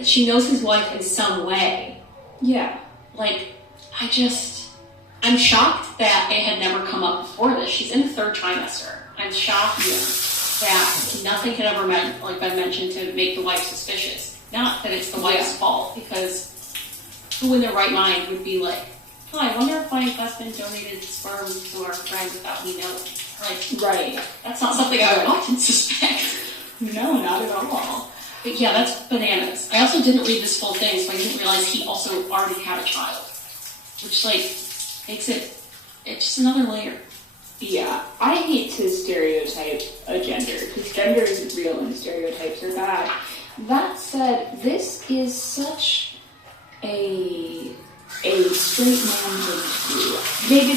that she knows his wife in some way. Yeah. Like, I'm shocked that it had never come up before this. She's in the 3rd trimester. I'm shocked that nothing had ever been mentioned to make the wife suspicious. Not that it's the wife's fault, because who in their right mind would be like, oh, I wonder if my husband donated sperm to our friend without me knowing. Like, right. That's not something I would often suspect. No, not at all. But yeah, that's bananas. I also didn't read this full thing, so I didn't realize he also already had a child. Which, makes it's just another layer. Yeah, I hate to stereotype a gender, because gender isn't real and stereotypes are bad. That said, this is such a straight man thing to do. Maybe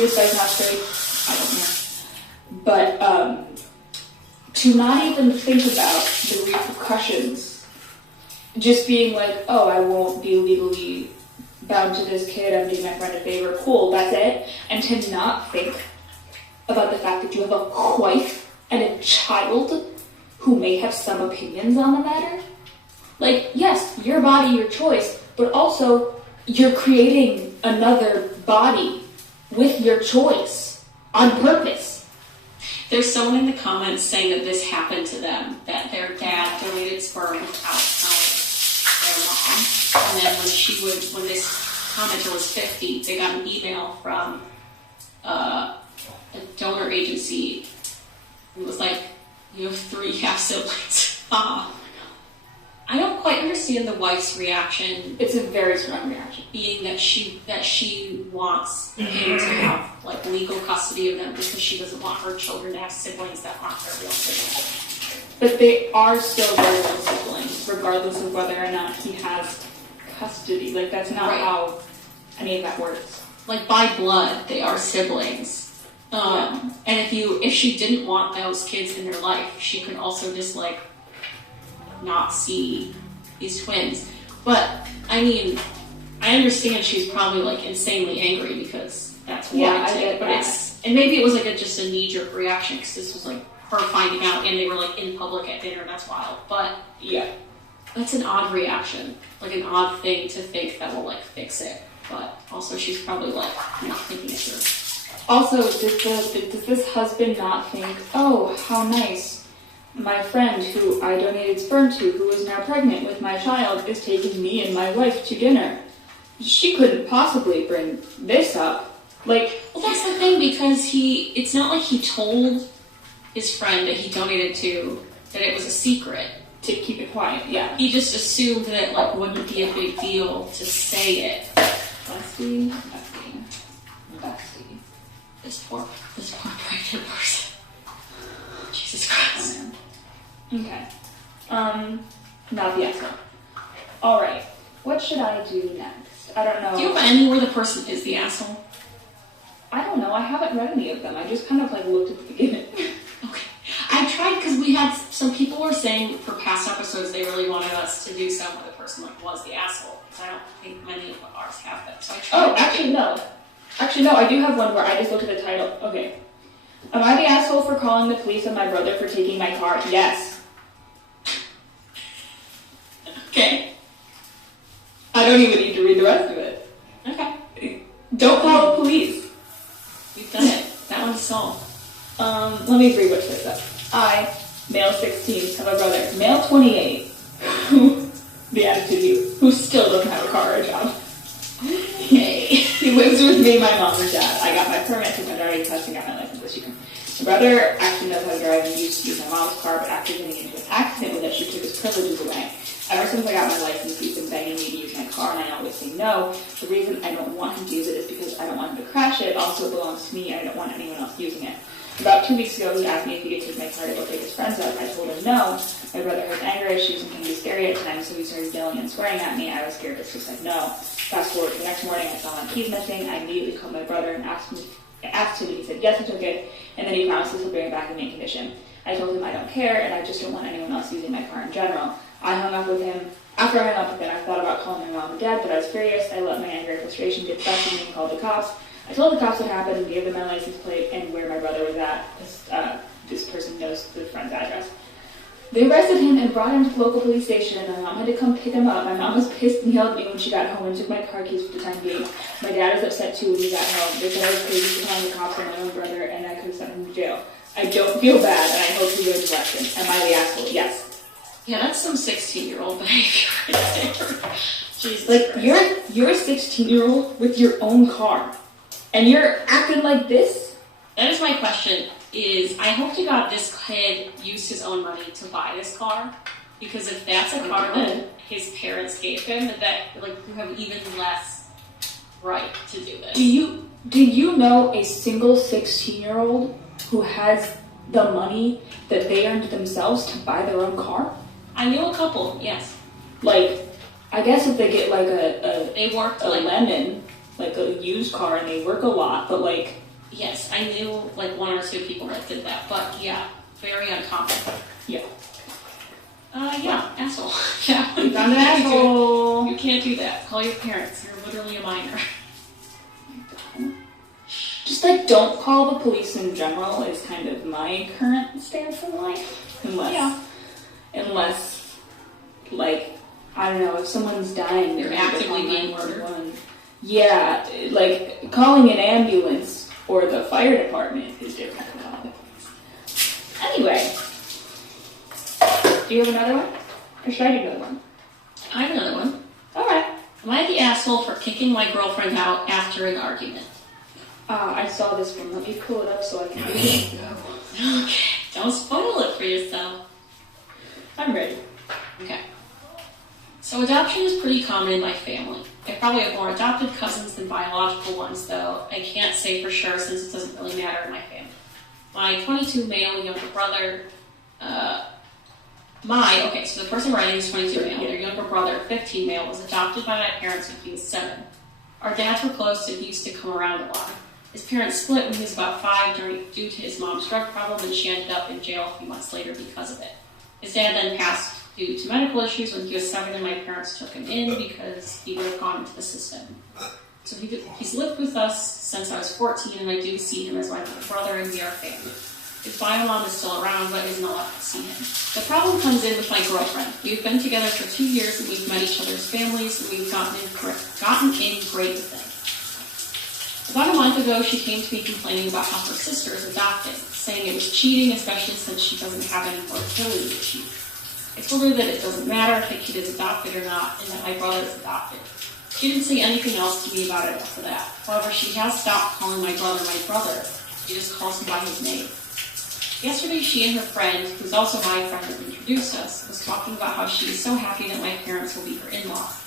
this guy's not straight, I don't know. But, to not even think about the repercussions, just being like, oh, I won't be legally bound to this kid, I'm doing my friend a favor, cool, that's it. And to not think about the fact that you have a wife and a child who may have some opinions on the matter. Like, yes, your body, your choice, but also you're creating another body with your choice on purpose. There's someone in the comments saying that this happened to them, that their dad donated sperm without telling their mom. And then when this commenter was 50, they got an email from a donor agency. It was like, you have 3 half-siblings. I don't quite understand the wife's reaction. It's a very strong reaction. Being that she wants him to have like legal custody of them because she doesn't want her children to have siblings that aren't their real siblings. But they are still their real siblings, regardless of whether or not he has custody. Like, that's not how any of that works. Like, by blood, they are siblings. And if she didn't want those kids in their life, she could also just like not see these twins. But I mean, I understand she's probably like insanely angry because that's warranted. And maybe it was like just a knee-jerk reaction because this was like her finding out and they were like in public at dinner. That's wild. But yeah, that's an odd reaction, like an odd thing to think that will like fix it. But also she's probably like not thinking it through. Also, does this husband not think, oh, how nice, my friend who I donated sperm to, who is now pregnant with my child, is taking me and my wife to dinner. She couldn't possibly bring this up. Like, well, that's the thing, because it's not like he told his friend that he donated to that it was a secret. To keep it quiet, yeah. He just assumed that it like wouldn't be a big deal to say it. Bestie. This poor pregnant person. Jesus Christ. Okay. Not the asshole. Alright. What should I do next? I don't know. Do you have any where the person is the asshole? I don't know. I haven't read any of them. I just kind of like looked at the beginning. Okay. I tried because we had some people were saying for past episodes they really wanted us to do some where the person like was the asshole. Because I don't think many of ours have them. So I tried. Oh, actually no. I do have one where I just looked at the title. Okay. Am I the asshole for calling the police on my brother for taking my car? Yes. Okay. I don't even need to read the rest of it. Okay. Don't call the police. You've done it. That one's solved. Let me read what says that. I, male 16, have a brother, male 28, the attitude you, who still doesn't have a car or a job. Yay. He lives with me, my mom, and dad. I got my permit, took my driving test, and got my license this year. My brother actually knows how to drive and used to use my mom's car, but after getting into an accident with it, she took his privileges away. Ever since I got my license, he's been begging me to use my car, and I always say no. The reason I don't want him to use it is because I don't want him to crash it. Also, it belongs to me, and I don't want anyone else using it. About 2 weeks ago, he asked me if he could take my car to go pick his friends up. I told him no. My brother has anger issues and can be scary at times, so he started yelling and swearing at me. I was scared, but he said no. Fast forward to the next morning, I saw my keys missing. I immediately called my brother and asked him, and he said yes, he took it, and then he promised he'll bring it back in mint condition. I told him I don't care, and I just don't want anyone else using my car in general. I hung up with him. After I hung up with him, I thought about calling my mom and dad, but I was furious. I let my anger and frustration get the best of me and called the cops. I told the cops what happened and gave them my license plate and where my brother was at. This person knows the friend's address. They arrested him and brought him to the local police station, and my mom had to come pick him up. My mom was pissed and yelled at me when she got home and took my car keys for the time being. My dad was upset too when he got home. They said I was crazy for telling the cops on my own brother, and I could have sent him to jail. I don't feel bad, and I hope he goes to election. Am I the asshole? Yes. Yeah, that's some 16-year-old behavior right there. Jesus like, Christ. you're a 16-year-old with your own car, and you're acting like this? That is my question, is I hope to God this kid used his own money to buy this car, because if that's a car that his parents gave him, that like you have even less right to do this. Do you know a single 16-year-old who has the money that they earned themselves to buy their own car? I knew a couple, yes. Like, I guess if they get like they worked a lemon, like a used car, and they work a lot, but like. Yes, I knew like one or two people that did that, but yeah, very uncommon. Yeah. Yeah, asshole. Yeah. You found an asshole. You can't do that. Call your parents. You're literally a minor. Just like don't call the police in general is kind of my current stance in life. Unless like, I don't know, if someone's dying, they're actively being murdered. Yeah, like calling an ambulance or the fire department is different than calling the police. Anyway, do you have another one? Or should I do another one? I have another one. Alright. Am I the asshole for kicking my girlfriend out after an argument? I saw this one. Let me pull it up so I can read it. Okay. Don't spoil it for yourself. I'm ready. Okay. So adoption is pretty common in my family. I probably have more adopted cousins than biological ones, though I can't say for sure since it doesn't really matter in my family. My 22 male younger brother, so the person writing is 22 male. Their younger brother, 15 male, was adopted by my parents when he was 7. Our dads were close and he used to come around a lot. His parents split when he was about 5 due to his mom's drug problem, and she ended up in jail a few months later because of it. His dad then passed due to medical issues when he was 7, and my parents took him in because he would have gone into the system. So he's lived with us since I was 14, and I do see him as my brother, and we are family. His bio mom is still around, but isn't allowed to see him. The problem comes in with my girlfriend. We've been together for 2 years, and we've met each other's families, and we've gotten in great with them. About a month ago, she came to me complaining about how her sister is adopted, saying it was cheating, especially since she doesn't have any fertility issues. I told her that it doesn't matter if the kid is adopted or not, and that my brother is adopted. She didn't say anything else to me about it after that. However, she has stopped calling my brother. She just calls him by his name. Yesterday, she and her friend, who's also my friend that introduced us, was talking about how she is so happy that my parents will be her in-laws.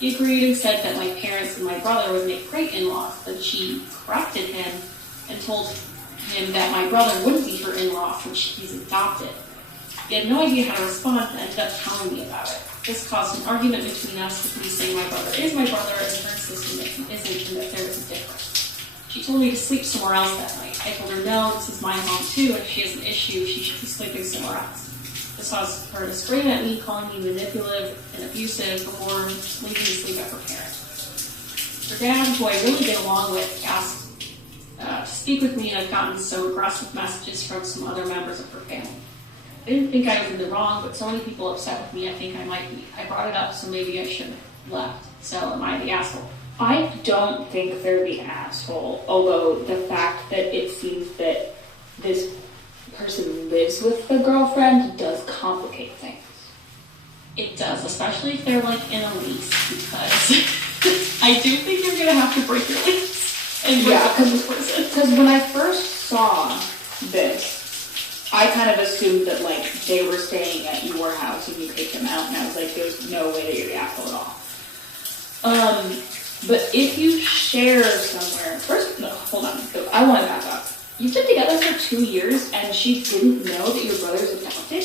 He agreed and said that my parents and my brother would make great in-laws, but she corrected him and told him that my brother wouldn't be her in-law since he's adopted. He had no idea how to respond and ended up telling me about it. This caused an argument between us, with me saying my brother is my brother and her insisting that he isn't and that there is a difference. She told me to sleep somewhere else that night. I told her no, this is my home too, and if she has an issue, she should be sleeping somewhere else. This caused her to scream at me, calling me manipulative and abusive before leaving to sleep at her parents. Her dad, who I really get along with, asked to speak with me, and I've gotten some aggressive messages from some other members of her family. I didn't think I was in the wrong, but so many people upset with me, I think I might be. I brought it up, so maybe I should have left. So am I the asshole? I don't think they're the asshole, although the fact that it seems that this person lives with the girlfriend does complicate things. It does, especially if they're like in a lease, because I do think you're going to have to break your lease. And because when I first saw this, I kind of assumed that like they were staying at your house and you kicked them out, and I was like, there's no way that you're the asshole at all. But if you share somewhere, hold on, I want to back up. You've been together for 2 years, and she didn't know that your brother's adopted?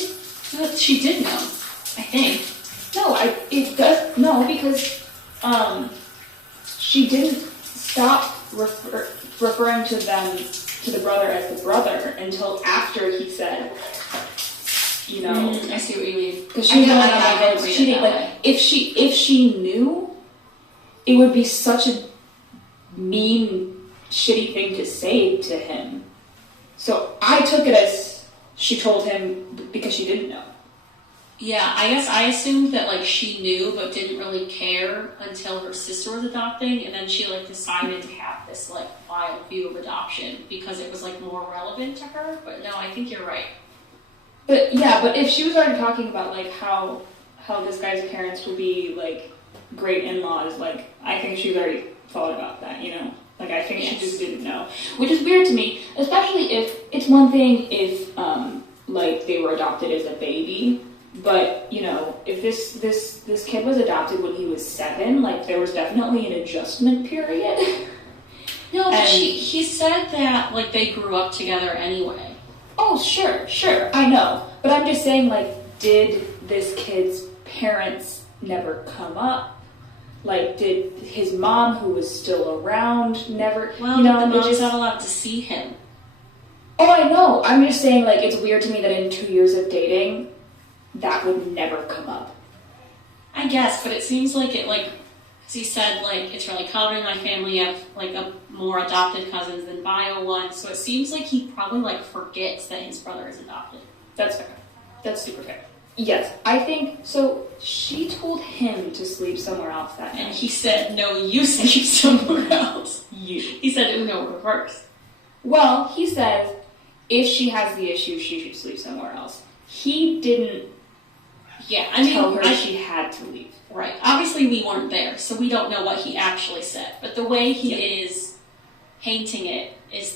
She did know, I think. No, because she didn't stop referring to the brother as the brother until after he said, you know. I see what you mean. Because she didn't like, if she knew, it would be such a mean, shitty thing to say to him. So I took it as she told him because she didn't know. Yeah, I guess I assumed that like she knew but didn't really care until her sister was adopting, and then she like decided to have this like wild view of adoption because it was like more relevant to her. But no, I think you're right. But yeah, but if she was already talking about like how this guy's parents would be like great in-laws, like I think she's already thought about that, you know? Like I think she just didn't know. Which is weird to me, especially if it's one thing if like they were adopted as a baby. But, you know, if this kid was adopted when he was 7, like, there was definitely an adjustment period. No, but he said that, like, they grew up together anyway. Oh, sure, I know. But I'm just saying, like, did this kid's parents never come up? Like, did his mom, who was still around, never... Well, you know, the mom's not allowed to see him. Oh, I know. I'm just saying, like, it's weird to me that in 2 years of dating... that would never come up. I guess, but it seems like it, like, as he said, like, it's really common in my family. I have, like, more adopted cousins than bio ones, so it seems like he probably, like, forgets that his brother is adopted. That's fair. That's super fair. Yes, I think, so she told him to sleep somewhere else that night. And he said, no, you sleep somewhere else. You. He said, Uno, reverse. Well, he says, if she has the issue, she should sleep somewhere else. He didn't tell her she had to leave. Right. Obviously, we weren't there, so we don't know what he actually said. But the way he is painting it is